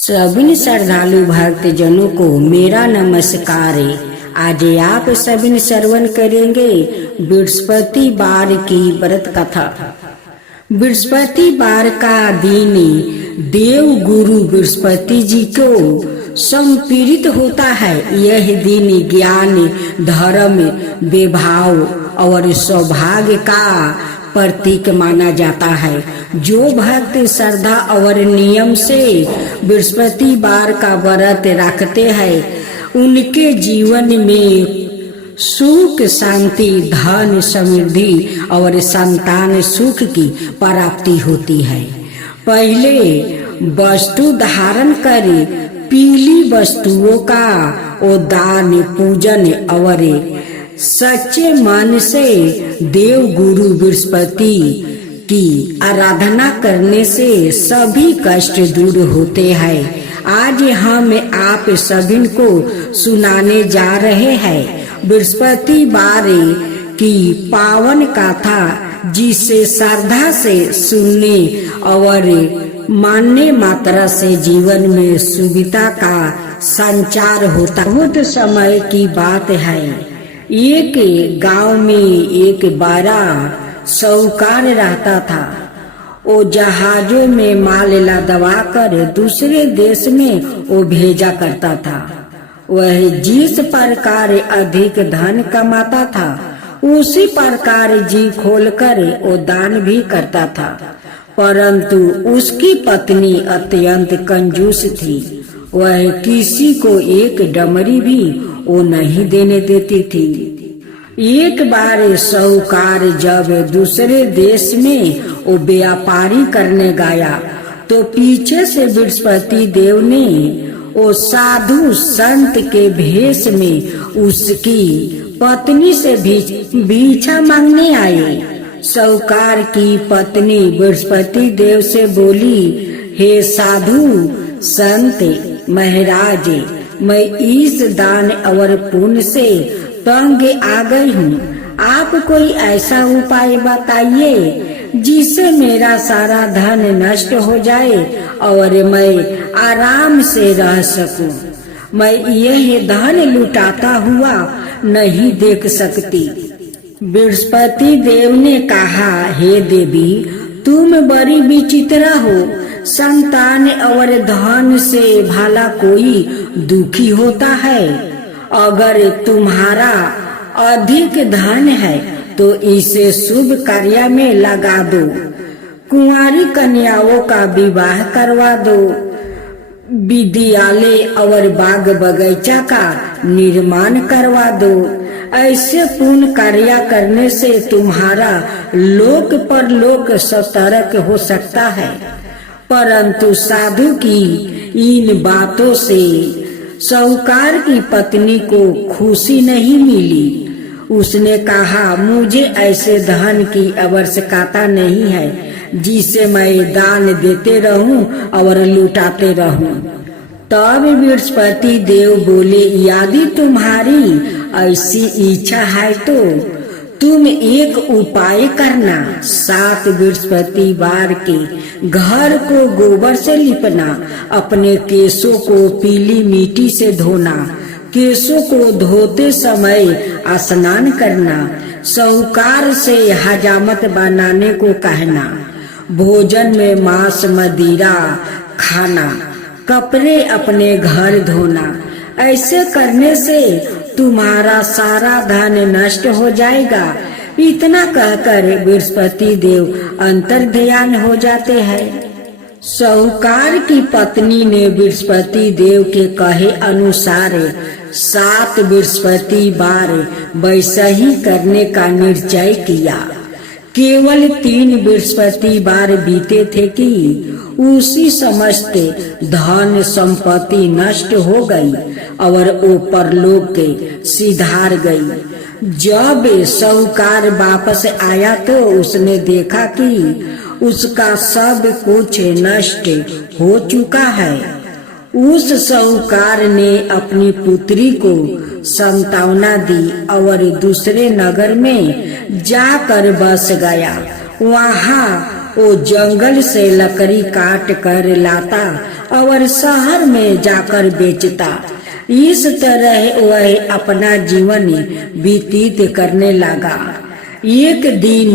सभी श्रद्धालु भक्त जनों को मेरा नमस्कार। आज आप सभी श्रवण करेंगे बृहस्पतिवार की व्रत कथा। बृहस्पतिवार का दिन देव गुरु बृहस्पति जी को समर्पित होता है। यह दिन ज्ञान, धर्म, वैभव और सौभाग्य का प्रतीक माना जाता है। जो भक्त श्रद्धा और नियम से बृहस्पतिवार का व्रत रखते हैं, उनके जीवन में सुख, शांति, धन, समृद्धि और संतान सुख की प्राप्ति होती है। पहले वस्तु धारण कर पीली वस्तुओं का दान, पूजन और सच्चे मन से देव गुरु बृहस्पति की आराधना करने से सभी कष्ट दूर होते हैं। आज हम आप सभी को सुनाने जा रहे हैं बृहस्पतिवार की पावन कथा, जिसे श्रद्धा से सुनने और मानने मात्रा से जीवन में सुविधा का संचार होता। बहुत समय की बात है। एक गांव में एक बड़ा साहूकार रहता था। वो जहाजों में माल लदवा कर दूसरे देश में वो भेजा करता था। वह जिस प्रकार अधिक धन कमाता था, उसी प्रकार जी खोलकर वो दान भी करता था। परंतु उसकी पत्नी अत्यंत कंजूस थी। वह किसी को एक डमरी भी वो नहीं देने देती थी। एक बार साहूकार जब दूसरे देश में वो व्यापारी करने गया, तो पीछे से बृहस्पति देव ने वो साधु संत के भेष में उसकी पत्नी से भिक्षा मांगने आए। साहूकार की पत्नी बृहस्पति देव से बोली, हे साधु संत महाराज, मैं इस दान और पुण्य से तंग आ गई हूँ। आप कोई ऐसा उपाय बताइए जिससे मेरा सारा धन नष्ट हो जाए और मैं आराम से रह सकूं। मैं यह धन लुटाता हुआ नहीं देख सकती। बृहस्पति देव ने कहा, हे देवी, तुम बड़ी विचित्र हो। संतान और धन से भला कोई दुखी होता है? अगर तुम्हारा अधिक धन है तो इसे शुभ कार्य में लगा दो। कुंवारी कन्याओं का विवाह करवा दो। विद्यालय और बाग बगीचा का निर्माण करवा दो। ऐसे पुण्य कार्य करने से तुम्हारा लोक परलोक सतर्क हो सकता है। परंतु साधु की इन बातों से साहूकार की पत्नी को खुशी नहीं मिली। उसने कहा, मुझे ऐसे धन की आवश्यकता नहीं है जिसे मैं दान देते रहूं और लुटाते रहूं। तब बृहस्पति देव बोले, यदि तुम्हारी ऐसी इच्छा है तो तुम एक उपाय करना। 7 बृहस्पतिवार के घर को गोबर से लिपना, अपने केशों को पीली मिट्टी से धोना, केशों को धोते समय स्नान करना, साहूकार से हजामत बनाने को कहना, भोजन में मांस मदिरा खाना, कपड़े अपने घर धोना। ऐसे करने से तुम्हारा सारा धन नष्ट हो जाएगा। इतना कहकर बृहस्पति देव अंतर्ध्यान हो जाते हैं। साहूकार की पत्नी ने बृहस्पति देव के कहे अनुसार 7 बृहस्पतिवार वैसा ही करने का निश्चय किया। केवल 3 बृहस्पतिवार बीते थे कि उसी समस्त धन संपत्ति नष्ट हो गई और वो परलोक सिधार गई। जब साहूकार वापस आया तो उसने देखा कि उसका सब कुछ नष्ट हो चुका है। उस साहूकार ने अपनी पुत्री को सांत्वना दी और दूसरे नगर में जाकर बस गया। वहाँ वो जंगल से लकड़ी काट कर लाता और शहर में जाकर बेचता। इस तरह वह अपना जीवन व्यतीत करने लगा। एक दिन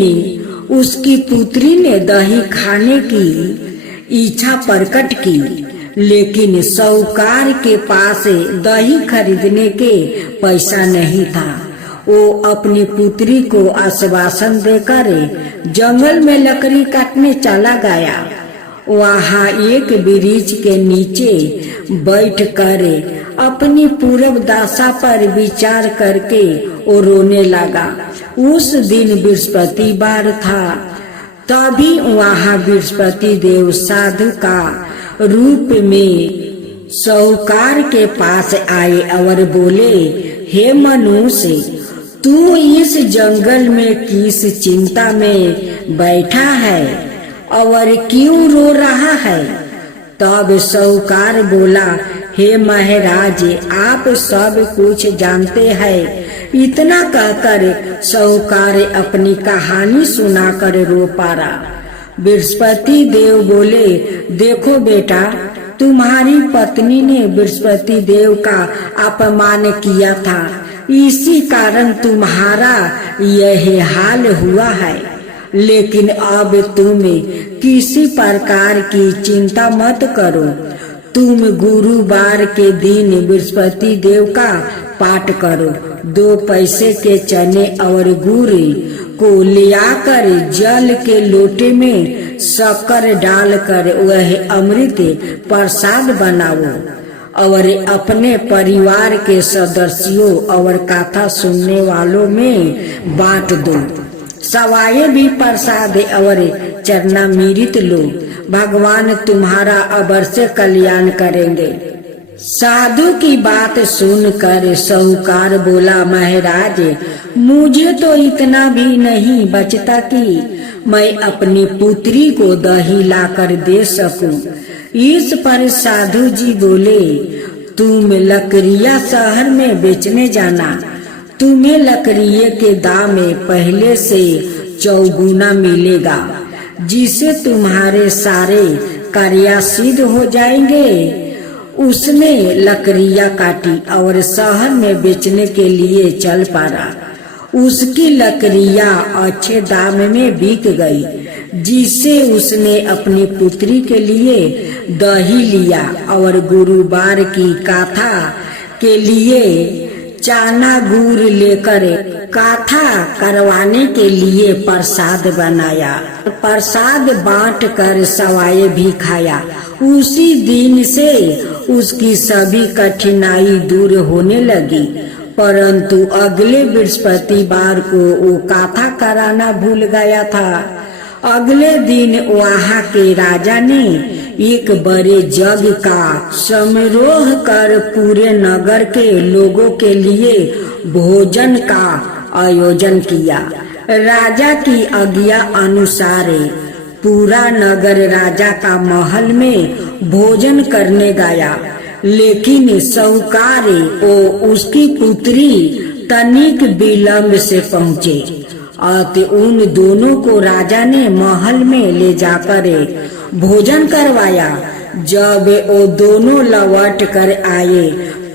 उसकी पुत्री ने दही खाने की इच्छा प्रकट की, लेकिन साहूकार के पास दही खरीदने के पैसा नहीं था। वो अपनी पुत्री को आश्वासन देकर जंगल में लकड़ी काटने चला गया। वहाँ एक वृक्ष के नीचे बैठकर अपनी पूर्व दशा पर विचार करके वो रोने लगा। उस दिन बृहस्पतिवार था। तभी वहाँ बृहस्पति देव साधु का रूप में साहूकार के पास आए और बोले, हे मनुष्य, तू इस जंगल में किस चिंता में बैठा है और क्यों रो रहा है? तब साहूकार बोला, हे महाराज, आप सब कुछ जानते हैं। इतना कहकर साहूकार अपनी कहानी सुनाकर रो पड़ा। बृहस्पति देव बोले, देखो बेटा, तुम्हारी पत्नी ने बृहस्पति देव का अपमान किया था, इसी कारण तुम्हारा यह हाल हुआ है। लेकिन अब तुम किसी प्रकार की चिंता मत करो। तुम गुरुवार के दिन बृहस्पति देव का पाठ करो। 2 पैसे के चने और गुड़ को लियाकर जल के लोटे में शक्कर डालकर वह अमृत प्रसाद बनाओ और अपने परिवार के सदस्यों और कथा सुनने वालों में बांट दो। सवाए भी प्रसाद और चरणामृत लो। भगवान तुम्हारा अवश्य कल्याण करेंगे। साधु की बात सुनकर साहूकार बोला, महाराज, मुझे तो इतना भी नहीं बचता कि मैं अपनी पुत्री को दही लाकर दे सकूं। इस पर साधु जी बोले, तुम लकड़ियां शहर में बेचने जाना। तुम्हें लकड़िये के दाम में पहले से 4 गुना मिलेगा, जिससे तुम्हारे सारे कार्य सिद्ध हो जाएंगे। उसने लकड़ियां काटी और शहर में बेचने के लिए चल पड़ा। उसकी लकड़ियां अच्छे दाम में बिक गई, जिससे उसने अपनी पुत्री के लिए दही लिया और गुरुवार की कथा के लिए चाना गुड़ लेकर कथा करवाने के लिए प्रसाद बनाया। प्रसाद बांटकर सवाए भी खाया। उसी दिन से उसकी सभी कठिनाई दूर होने लगी। परंतु अगले बृहस्पतिवार को वो कथा कराना भूल गया था। अगले दिन वहाँ के राजा ने एक बड़े जग का समारोह कर पूरे नगर के लोगों के लिए भोजन का आयोजन किया। राजा की आज्ञा अनुसार पूरा नगर राजा का महल में भोजन करने गया, लेकिन साहूकार और उसकी पुत्री तनिक विलंब से पहुँचे। अत उन दोनों को राजा ने महल में ले जाकर भोजन करवाया। जब वो दोनों लौट कर आए,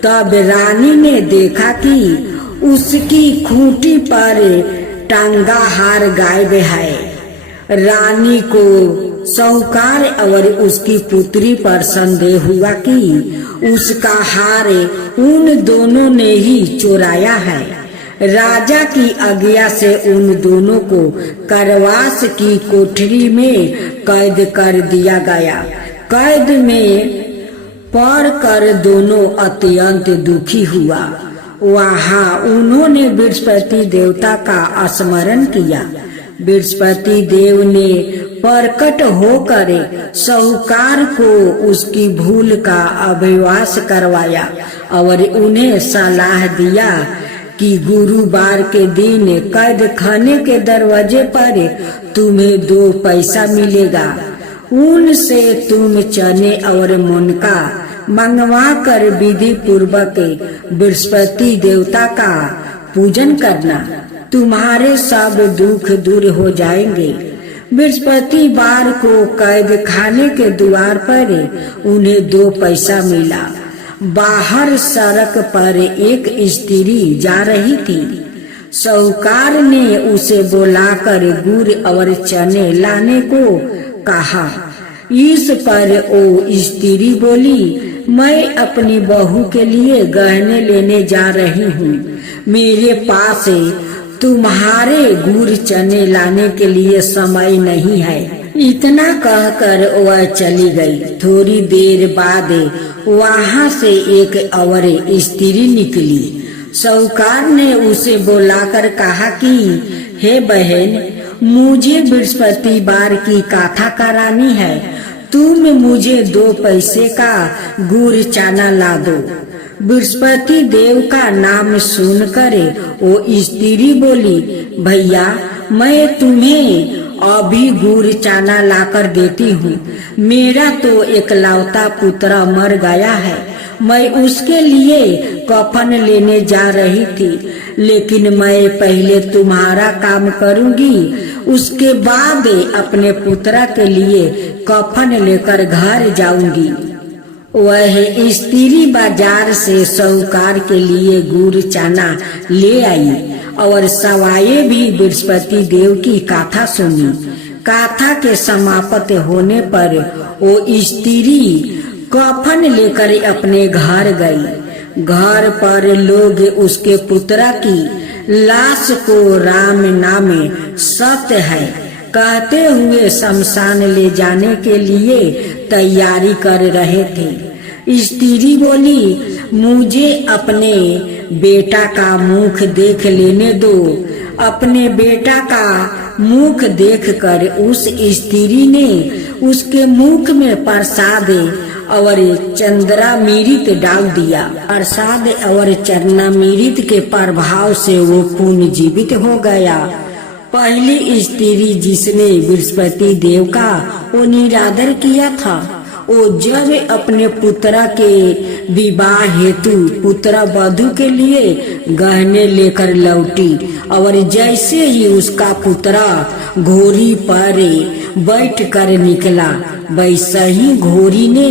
तब रानी ने देखा कि उसकी खूंटी पर टांगा हार गायब है। रानी को साहूकार और उसकी पुत्री पर संदेह हुआ कि उसका हार उन दोनों ने ही चुराया है। राजा की आज्ञा से उन दोनों को कारावास की कोठरी में कैद कर दिया गया। कैद में पड़कर दोनों अत्यंत दुखी हुआ। वहाँ उन्होंने बृहस्पति देवता का स्मरण किया। बृहस्पति देव ने प्रकट होकर साहूकार को उसकी भूल का अभ्यास करवाया और उन्हें सलाह दिया कि गुरुवार के दिन कैद खाने के दरवाजे पर तुम्हें 2 पैसा मिलेगा। उनसे तुम चने और मुनका मंगवा कर विधि पूर्वक बृहस्पति देवता का पूजन करना। तुम्हारे सब दुख दूर हो जाएंगे। बृहस्पति बार को कैद खाने के द्वार पर उन्हें 2 पैसा मिला। बाहर सड़क पर एक स्त्री जा रही थी। साहूकार ने उसे बुलाकर गुड़ और चने लाने को कहा। इस पर वो स्त्री बोली, मैं अपनी बहू के लिए गहने लेने जा रही हूँ, मेरे पास तुम्हारे गुड़ चने लाने के लिए समय नहीं है। इतना कहकर वह चली गई। थोड़ी देर बाद वहाँ से एक और स्त्री निकली। साहूकार ने उसे बुलाकर कहा कि हे बहन, मुझे बृहस्पतिवार की कथा करानी है, तुम मुझे 2 पैसे का गुड़ चना ला दो। बृहस्पति देव का नाम सुनकर वो स्त्री बोली, भैया मैं तुम्हें अभी गुड़ चना लाकर देती हूँ। मेरा तो एकलौता पुत्र मर गया है, मैं उसके लिए कफन लेने जा रही थी, लेकिन मैं पहले तुम्हारा काम करूँगी, उसके बाद अपने पुत्र के लिए कफन लेकर घर जाऊंगी। वह स्त्री बाजार से साहूकार के लिए गुड़ चना ले आई और सवाए भी बृहस्पति देव की कथा सुनी। कथा के समाप्त होने पर वो स्त्री कफन लेकर अपने घर गई। घर पर लोग उसके पुत्र की लाश को राम नामे सत्य है कहते हुए शमशान ले जाने के लिए तैयारी कर रहे थे। स्त्री बोली, मुझे अपने बेटा का मुख देख लेने दो। अपने बेटा का मुख देखकर उस स्त्री ने उसके मुख में प्रसाद और चंद्रामृत डाल दिया। प्रसाद और चरणामृत के प्रभाव से वो पुनर्जीवित हो गया। पहली स्त्री जिसने बृहस्पति देव का वो निरादर किया था, वो जब अपने पुत्र के विवाह हेतु पुत्र वधू के लिए गहने लेकर लौटी और जैसे ही उसका पुत्र घोड़ी पर बैठ कर निकला, वैसे ही घोड़ी ने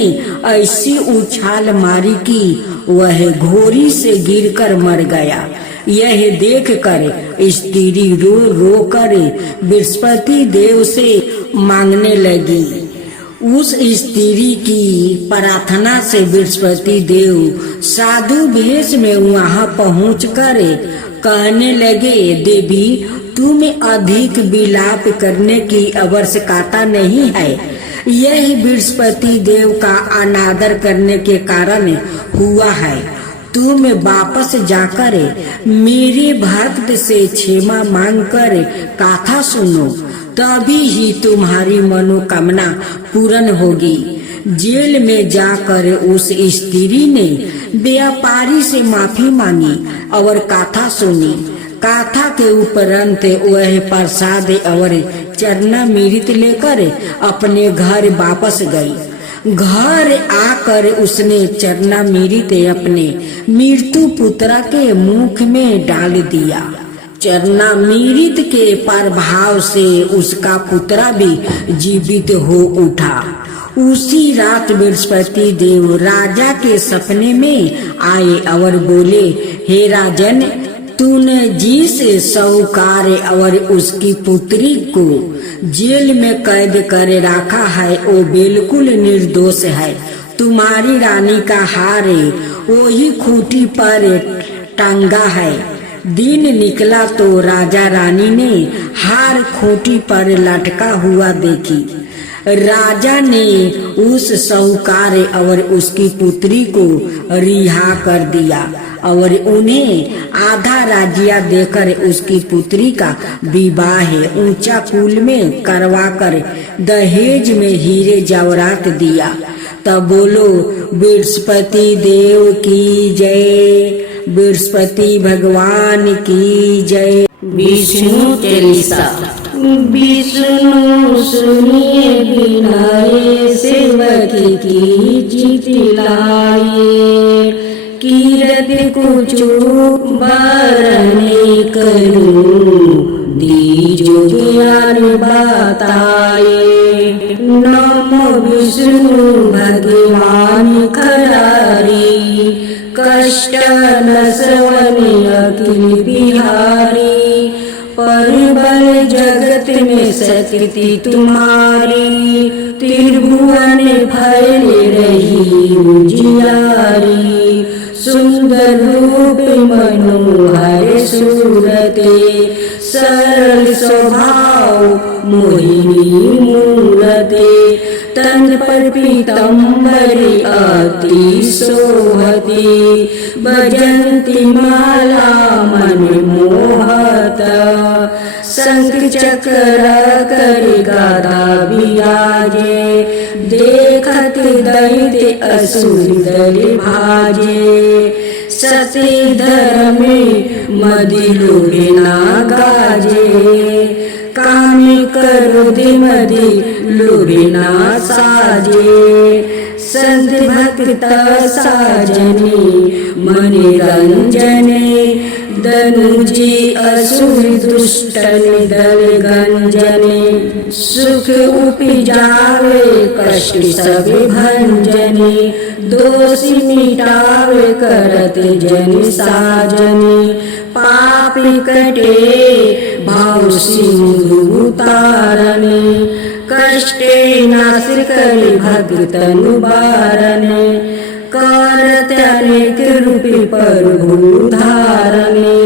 ऐसी उछाल मारी कि वह घोड़ी से गिरकर मर गया। यह देखकर स्त्री रो रो कर बृहस्पति देव से मांगने लगी। उस स्त्री की प्रार्थना से बृहस्पति देव साधु भेष में वहाँ पहुंचकर कहने लगे, देवी तुम्हें अधिक विलाप करने की आवश्यकता नहीं है। यह बृहस्पति देव का अनादर करने के कारण हुआ है। तुम वापस जाकर मेरे भक्त से क्षमा मांगकर कथा सुनो, तभी ही तुम्हारी मनोकामना पूर्ण होगी। जेल में जाकर उस स्त्री ने व्यापारी से माफी मांगी और कथा सुनी। कथा के उपरांत वह प्रसाद और चरणामृत लेकर अपने घर वापस गई। घर आकर उसने चरणामृत अपने मृत्यु पुत्र के मुख में डाल दिया। चरणामृत के प्रभाव से उसका पुत्र भी जीवित हो उठा। उसी रात बृहस्पति देव राजा के सपने में आए और बोले, हे राजन, तूने जिस साहूकार और उसकी पुत्री को जेल में कैद कर रखा है वो बिल्कुल निर्दोष है। तुम्हारी रानी का हार वही खूंटी पर टंगा है। दिन निकला तो राजा रानी ने हार खूंटी पर लटका हुआ देखी। राजा ने उस साहूकार और उसकी पुत्री को रिहा कर दिया और उन्हें आधा राज्य देकर उसकी पुत्री का विवाह ऊंचा कुल में करवाकर दहेज में हीरे जवाहरात दिया। तब बोलो बृहस्पति देव की जय, बृहस्पति भगवान की जय। विष्णु चालीसा। विष्णु सुनिए बिनाए, सेवक की चितलाए, कीरत कुछ बरने करूं, दीजो ज्ञान बताए। नमो विष्णु भगवान खरारी, कष्ट नसवने अखिल बिहारी। परबल जगत में शक्ति तुम्हारी, त्रिभुवन फैले रही उजियारी। सुंदर रूप मनोहर सूरते, सरल स्वभाव मोहिनी मूरते। तन पर पीतांबरी अति शोभते, भजन्ति माला मन मोहत। शंख चक्र कर गदा बिराजे, देखत दैत्य असुर दल भाजे। सती धर्म मदि लोभे ना गाजे, काम क्रोध मदि लोभे ना साजे। संत भक्त साजने मनोरंजने, धनुजी असुर दुष्टन दल गंजने। सुख उपजावे कष्ट सब भंजने, दोष मिटावे करत जन साजने। पाप कटे भाव सिंधु उतारने, कष्टे नाश कर भगतन बारने। करत अनेक रूप प्रभु धारने,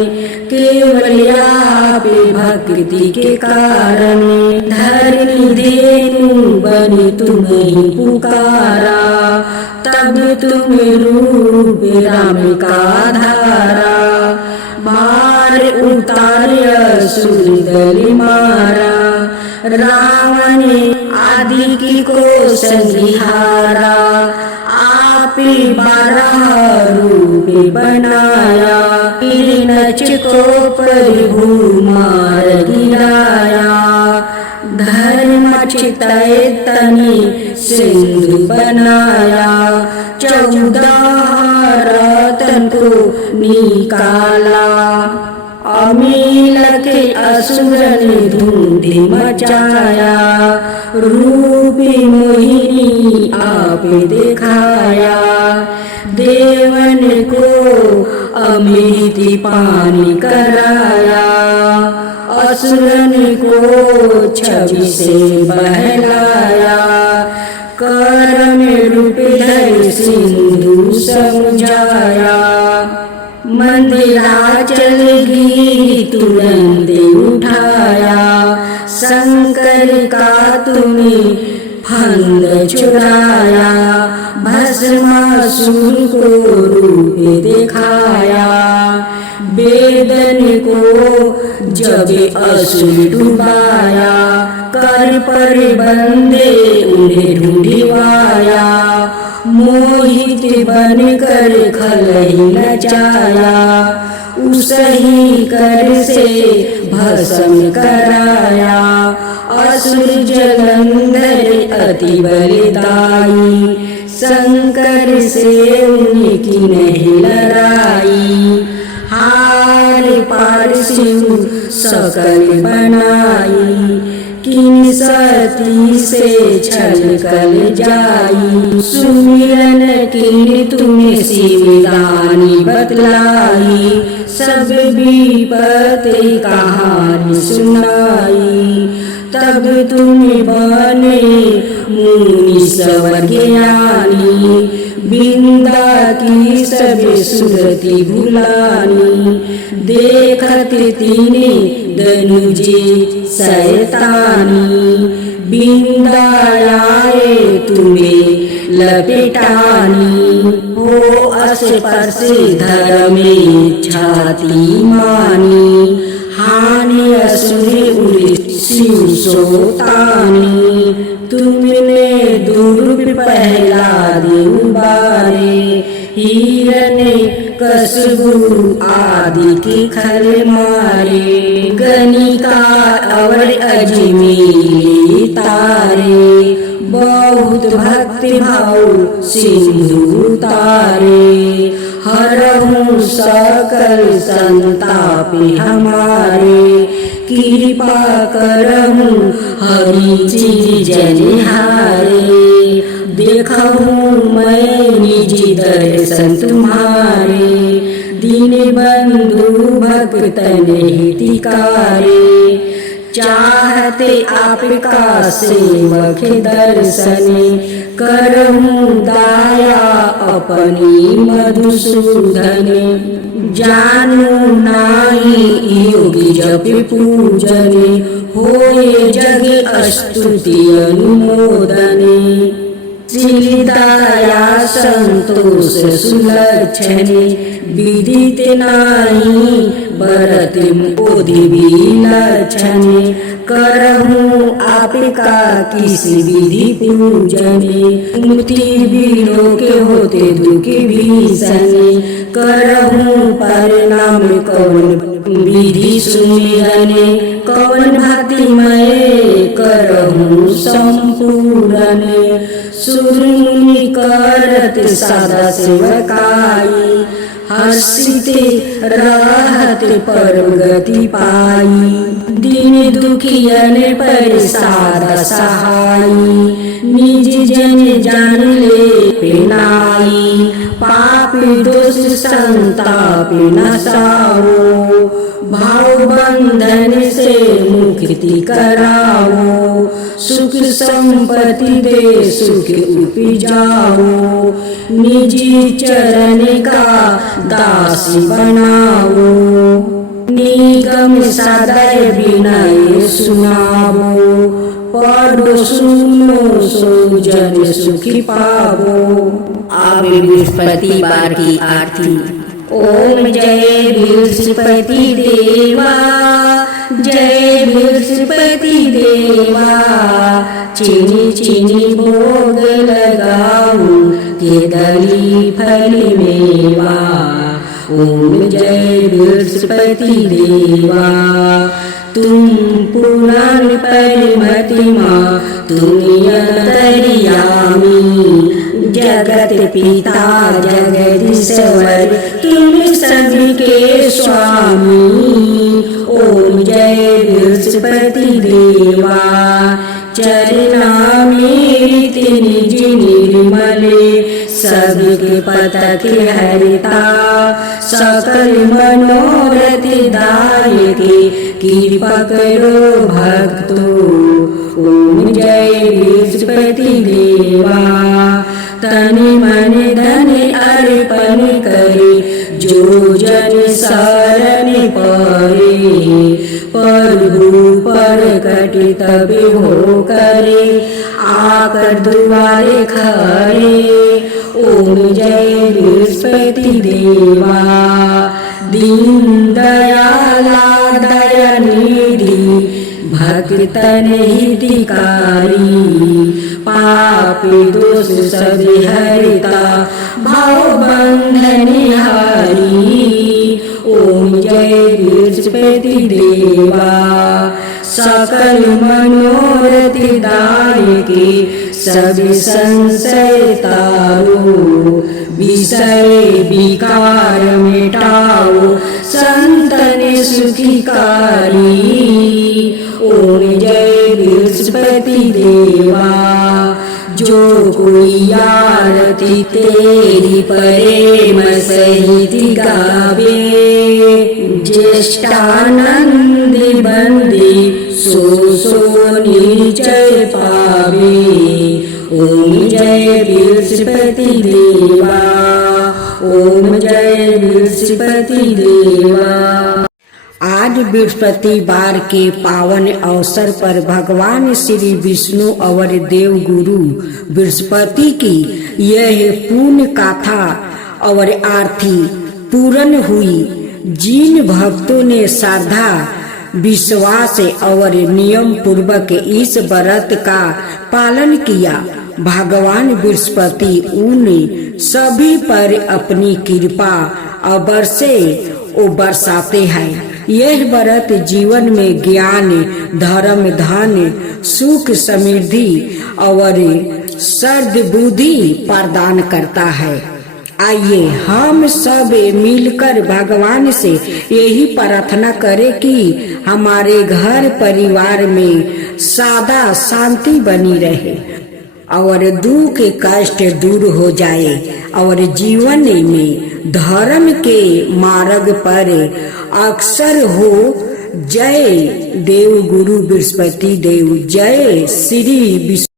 केवल आप भक्ति के कारणे। धरनी धेनु बनि तुम्हें पुकारा, तब तुम रूप राम का धारा। मार उतार असुर दल मारा, रावण आदि की को संहारा। आप 12 रूप बनाया, हिरण्यकश को प्रभु मार गिराया। धर्म चितय तनि सिंधु बनाया, 14 रतन को निकाला। अमील के असुर ने धुंध मचाया, रूपी मोहिनी आप दिखाया। देवन को अमृत पान कराया, असुरन को छवि से बहलाया। कर में रूप धर सिंधु समझाया, मंदिराचल गिरी तुरंत उठाया। शंकर का तुम्हें फंद छुड़ाया, भस्मासुर को रूप दिखाया। वेदन को जब असुर डुबाया, कर पर बंदे उन्हें ढूंढवाया। मोहित बन कर खलहि नचाया, उसही कर से भस्म कराया। असुर जलंधर अति बलदाई, शंकर से उनकी नहीं लड़ाई। हार पार शिव सकल बनाई, किन सती से छल कल जाई। सुमिरन किन तुम्हें शिवदानी बतलाई, सब विपत कहानी सुनाई। तब तुम बने मुनि सवर ज्ञानी, बिंदा की सब सुरति भुलानी। देखत तीने धनुजे शैतानी, बिंदा आए तुम्हें लपेटानी। हो अस्पर्श धर्मे छाती मानी, हानि असुर उड़ शिव सोतानी। तुमने दुर्ग पहला उबारे, हिरण्यकशिपु आदि के खल मारे। गणिका और अजमेर तारे, बहुत भक्ति भाव सिंधु तारे। हरहु सकल संताप हमारे, कृपा करहूँ हरि चीज निहारे। देखहूँ मैं निज दर्शन तुम्हारे, दीन बंधु भक्तन हितकारे। चाहते आपका सेवक दर्शन, करहूँ दाया अपनी मधुसूदन। जानू नाई योगी जप पूजन, होए जग स्तुति अनुमोदन। दया संतोष सुलक्षण, विदित नाई बरत बोधि विलक्षण। करहूँ आपका किस विधि पूजन, मुक्ति वीरों के होते दुख भीषण। करहूँ परिणाम कौन विधि सुमिरन, कौन भक्ति मैं करहूँ संपूर्ण। सुर मुनि करत सदा सेवकाई, हर्षित रहत परम गति पाई। दीन दुखियन पर सादा सहाई, निज जन जान ले पेनाई। पाप दोष संताप नसाओ, भाव बंधन से मुक्ति कराओ। सुख संपत्ति दे सुख उपजाओ, निजी चरण का दासी बनाओ। निगम सदैव विनय सुनाओ, पढ़ो सुनो सो जन सुखी पावो। अब बृहस्पतिवार की आरती। ओम जय बृहस्पति देवा, जय बृहस्पति देवा। चीनी चीनी भोग लगाऊं, केदली फल मेवा। ओम जय बृहस्पति देवा। तुम पुराण परिमतिमा, तुम अंतर्यामी। जगत पिता जगदीश्वर, तुम सबके स्वामी। ओम जय बृहस्पति देवा। चरणामृत निज निर्मले, सबके पतक हरिता। सकल मनोरथ दायके, कृपा करो भक्तो। ओम जय बृहस्पति देवा। तन मन धन अर्पण करे, जो जन शरण परे। प्रभु प्रकट तब हो करे, आकर द्वारे खड़े। ओम जय बृहस्पति देवा। दीन दयाला दयानिधि, भक्तन हितकारी। पापी दोष सब हरिता, भाव बंधन हारी। ओम जय बृहस्पति देवा। सकल मनोरथ दायके, सब संशय तारो। विषय विकार मिटाओ, संतन सुखिकारी। ओम जय बृहस्पति देवा। जो कोई आरती तेरी प्रेम सहित गावे, ज्येष्ठानंद बंदी सो निश्चय पावे। ओम जय बृहस्पति देवा। ओम जय बृहस्पति देवा। आज बृहस्पतिवार के पावन अवसर पर भगवान श्री विष्णु और देव गुरु बृहस्पति की यह पुण्य गाथा और आरती पूर्ण हुई। जिन भक्तों ने श्रद्धा विश्वास और नियम पूर्वक इस व्रत का पालन किया, भगवान बृहस्पति उन सभी पर अपनी कृपा अवश्य बरसाते हैं। यह व्रत जीवन में ज्ञान, धर्म, धन, सुख, समृद्धि और सद्बुद्धि प्रदान करता है। आइए हम सब मिलकर भगवान से यही प्रार्थना करें कि हमारे घर परिवार में सदा शांति बनी रहे और दुख कष्ट दूर हो जाए और जीवन में धर्म के मार्ग पर अक्सर हो। जय देव गुरु बृहस्पति देव, जय श्री विष्णु।